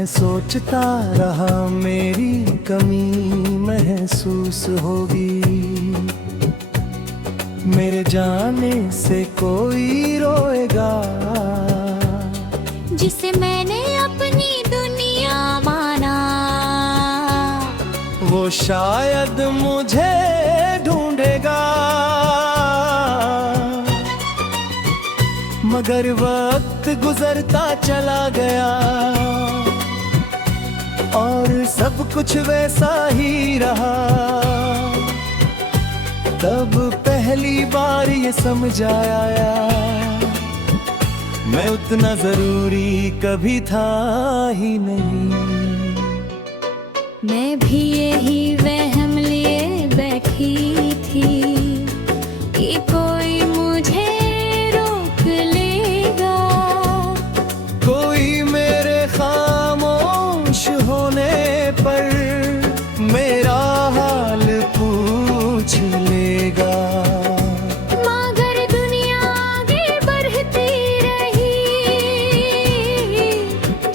मैं सोचता रहा मेरी कमी महसूस होगी, मेरे जाने से कोई रोएगा जिसे मैंने अपनी दुनिया माना। वो शायद मुझे ढूंढेगा, मगर वक्त गुजरता चला गया और सब कुछ वैसा ही रहा। तब पहली बार ये समझ आया, मैं उतना जरूरी कभी था ही नहीं। मैं भी यही वहम लिए बैठी थी कि कोई मुझे रोक लेगा, कोई मेरे खामोश होने पर मेरा हाल पूछ लेगा। मगर दुनिया आगे बढ़ती रही,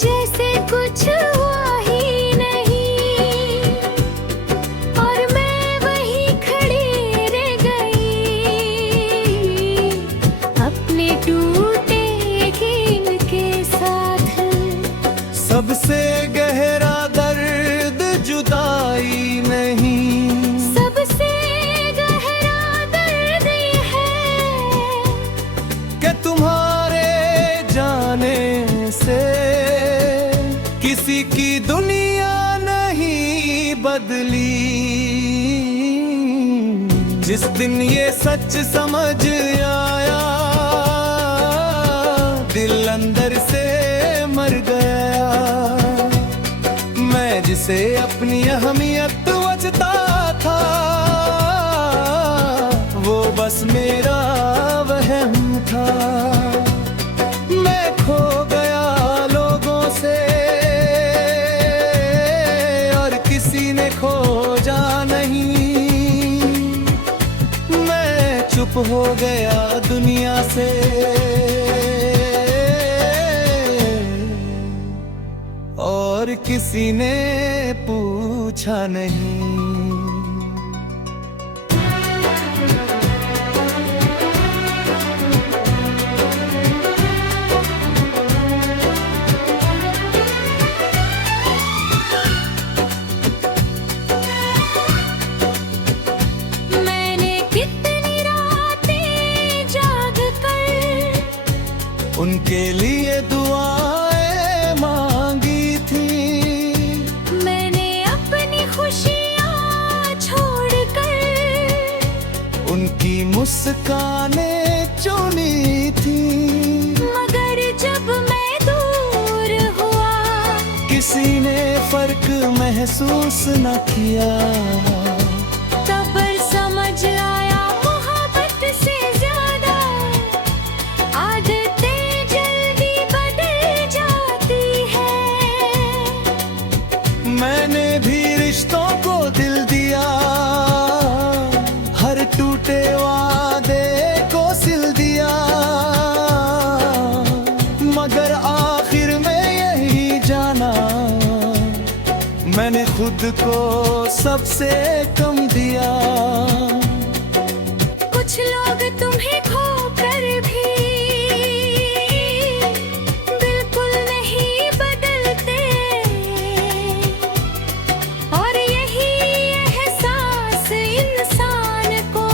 जैसे कुछ हुआ ही नहीं, और मैं वहीं खड़ी रह गई अपने टूटे यकीन के साथ। सबसे गहरा दर्द जुदाई नहीं, सबसे गहरा दर्द ये है कि तुम्हारे जाने से किसी की दुनिया नहीं बदली। जिस दिन ये सच समझ आया, दिल अंदर से मर गया। मैं जिसे अपनी अहमियत बचता था, वो बस मेरा वहम था। मैं खो गया लोगों से और किसी ने खोजा नहीं। मैं चुप हो गया दुनिया से और किसी ने पूछा नहीं। मैंने कितनी रातें जाग कर उनके लिए दुआएं मांगी थी, मैंने अपनी खुशियाँ छोड़कर उनकी मुस्कानें चुनी थी। मगर जब मैं दूर हुआ, किसी ने फर्क महसूस न किया। तब समझ आया मोहब्बत से ज्यादा आदतें जल्दी बदल जाती है। मैंने भी रिश्तों को दिल दिया, हर टूटे वादे को सिल दिया, मगर आखिर में यही जाना, मैंने खुद को सबसे कम दिया। कुछ लोग तुम्हें खोकर भी बिल्कुल नहीं बदलते, और यही एहसास इंसान को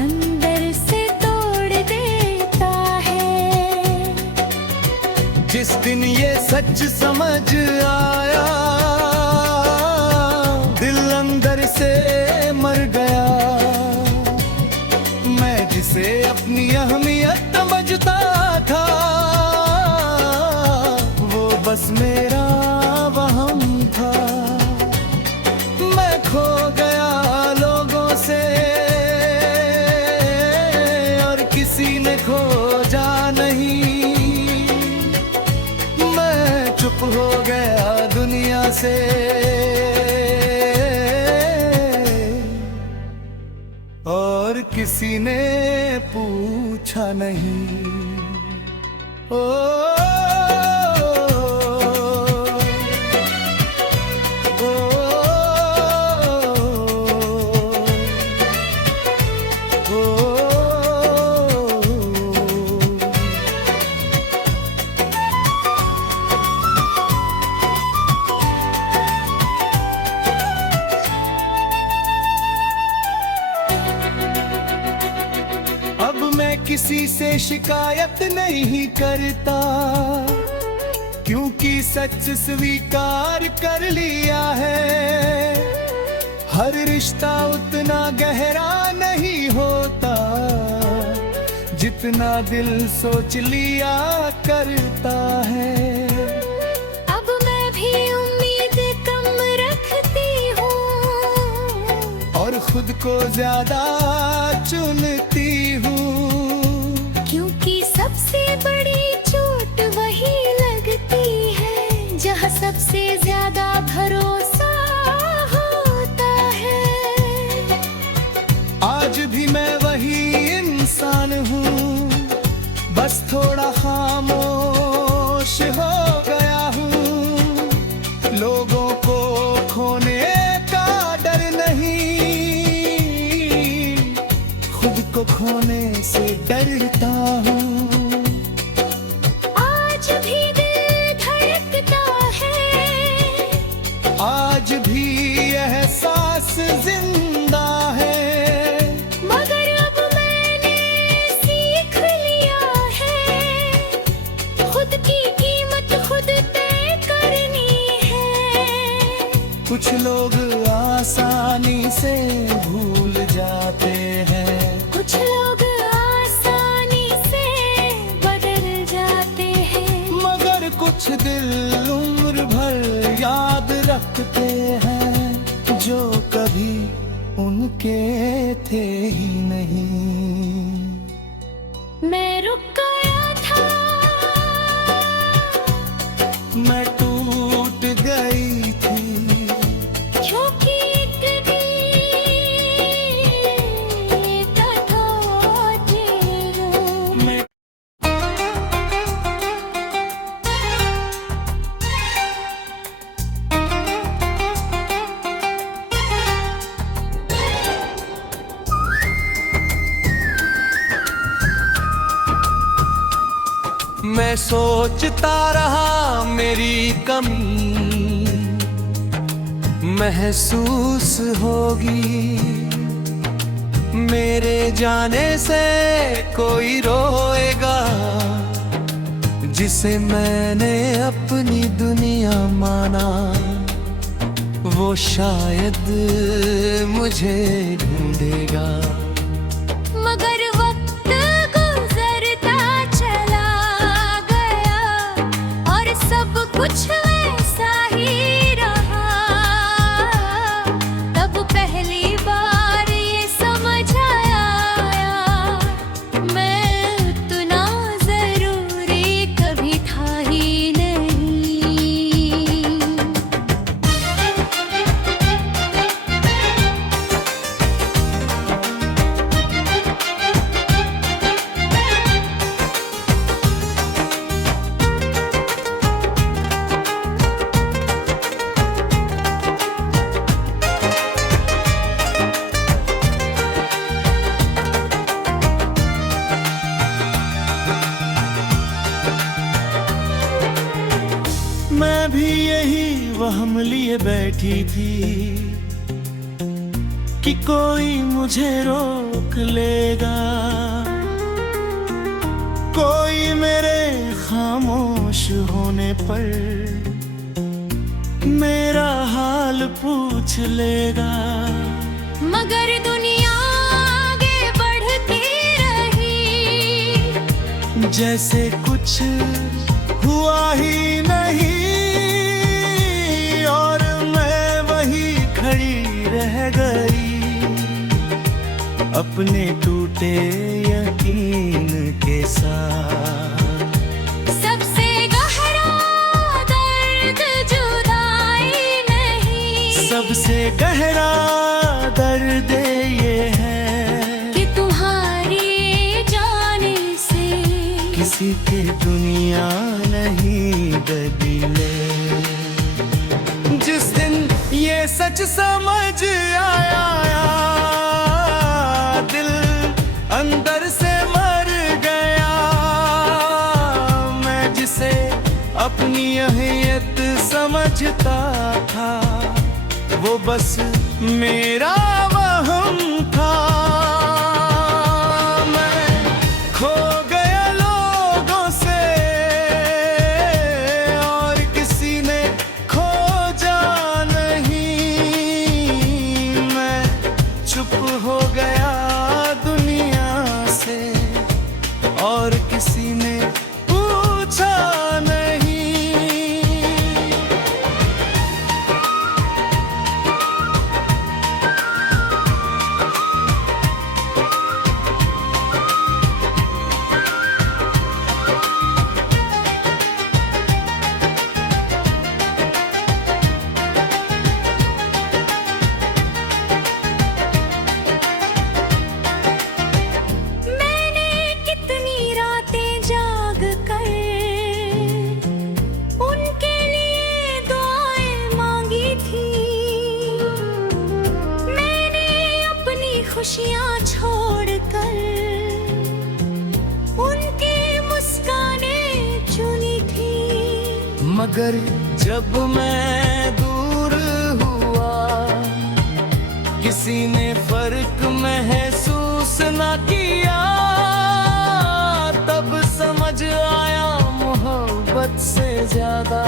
अंदर से तोड़ देता है। जिस दिन ये सच समझ आया, दिल अंदर से मर गया। मैं जिसे अपनी अहमियत समझता था, वो बस मेरा वहम था। मैं खो गया लोगों से और किसी ने खोजा नहीं। मैं चुप हो गया दुनिया से और किसी ने पूछा नहीं। ओ शिकायत नहीं करता, क्योंकि सच स्वीकार कर लिया है। हर रिश्ता उतना गहरा नहीं होता जितना दिल सोच लिया करता है। अब मैं भी उम्मीद कम रखती हूँ और खुद को ज्यादा चुनती हूँ, क्योंकि सबसे बड़ी चोट वही लगती है जहाँ सबसे ज्यादा भरोसा होता है। आज भी मैं वही इंसान हूँ, बस थोड़ा खामोश हो गया हूँ। लोगों को खोने का डर नहीं, खुद को खोने से डरता हूँ। आज भी दिल धड़कता है, आज भी एहसास जिंदा है, मगर अब मैंने सीख लिया है खुद की कीमत खुद तय करनी है। कुछ लोग आसानी से भूल जाते हैं, कुछ लोग आसानी से बदल जाते हैं, मगर कुछ दिल उम्र भर याद रखते हैं जो कभी उनके थे ही नहीं। मैं रुक गया था, मैं टूट गई थी, क्योंकि एक गीत था दिल। मैं मैं सोचता रहा मेरी कमी महसूस होगी, मेरे जाने से कोई रोएगा जिसे मैंने अपनी दुनिया माना, वो शायद मुझे ढूंढेगा। मगर वक्त गुजरता चला गया और सब कुछ वैसा ही रहा। तब पहली बार ये समझ आया मैं उतना जरूरी कभी था ही नहीं। मैं भी यही वहम लिए बैठी थी कि कोई मुझे रोक लेगा, कोई मेरे खामोश होने पर मेरा हाल पूछ लेगा। मगर दुनिया आगे बढ़ती रही, जैसे कुछ हुआ ही नहीं, और मैं वही खड़ी रह गई अपने टूटे यकीन के साथ। सबसे गहरा दर्द जुदाई नहीं, सबसे गहरा दर्द ये है कि तुम्हारी जाने से किसी के दुनिया नहीं बदले। जिस दिन ये सच समझ आया, दिल अंदर से मर गया। मैं जिसे अपनी अहमियत समझता था, वो बस मेरा वहम था। मैं खो गया और किसी ने पूछा नहीं। मैंने कितनी रातें जाग कर उनके लिए दुआएं मांगी थी। मैंने अपनी खुशियां छोड़कर उनकी मुस्कानें चुनी थी। मगर जब मैं दूर हुआ किसी ने फर्क महसूस न किया। तब समझ आया मोहब्बत से ज्यादा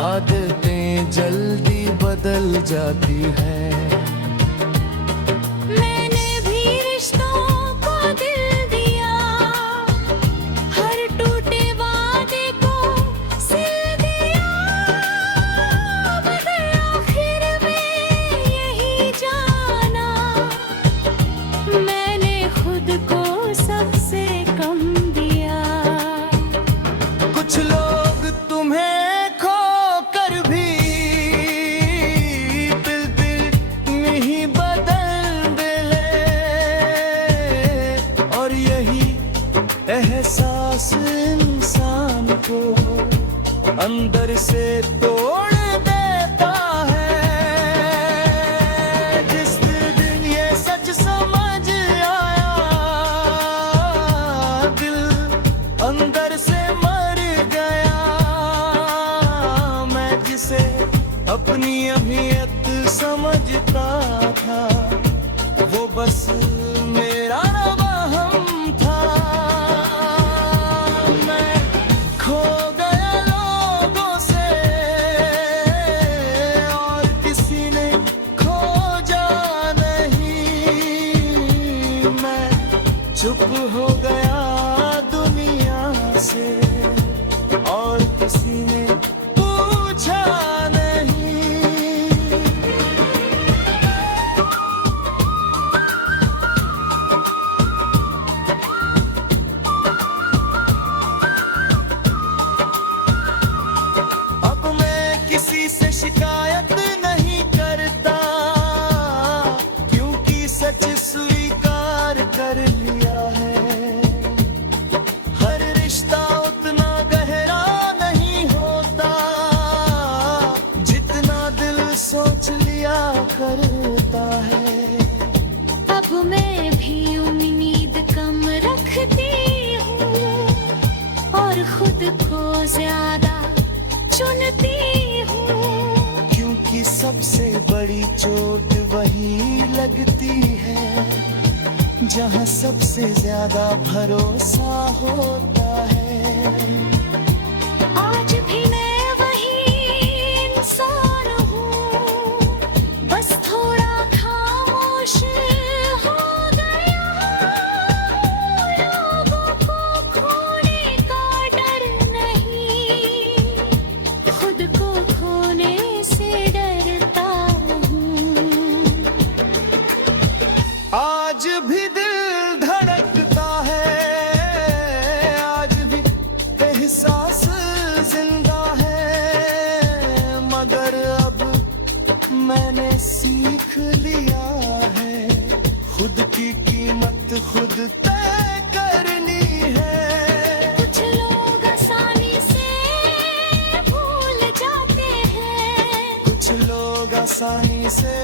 आदतें जल्दी बदल जाती है। मैंने भी रिश्तों को दिल दिया, हर टूटे वादे को सिल दिया। मगर आखिर में यही जाना, मैंने खुद को सबसे कम दिया। कुछ लोग तुम्हें खोकर भी दिल नहीं बदल दिले, और यही एहसास इंसान को अंदर से तोड़ देता है। जिस दिन ये सच समझ आया, दिल अंदर से मर गया। मैं जिसे अपनी अभियत समझता था, वो बस मेरा वहम था। मैं खो गया लोगों से, और किसी ने खोजा नहीं। मैं चुप हो गया दुनिया से, और किसी ने पूछा नहीं। अब मैं किसी से शिकायत नहीं करता, क्योंकि सच स्वीकार कर लिया है। हर रिश्ता उतना गहरा नहीं होता, जितना दिल सोच लिया करता है। अब मैं भी उम्मीद कम रखती हूँ, और खुद को ज्यादा चुनती हूँ। क्योंकि सबसे बड़ी चोट वही लगती है जहाँ सबसे ज्यादा भरोसा होता है। आज भी मैं वही इंसान हूँ, बस थोड़ा खामोश हो गया। लोगों को खोने का डर नहीं, खुद को खोने से डरता हूँ। आज भी दिल धड़कता है, आज भी एहसास जिंदा है। मगर अब मैंने सीख लिया है, खुद की कीमत खुद तय करनी है। कुछ लोग आसानी से भूल जाते हैं, कुछ लोग आसानी से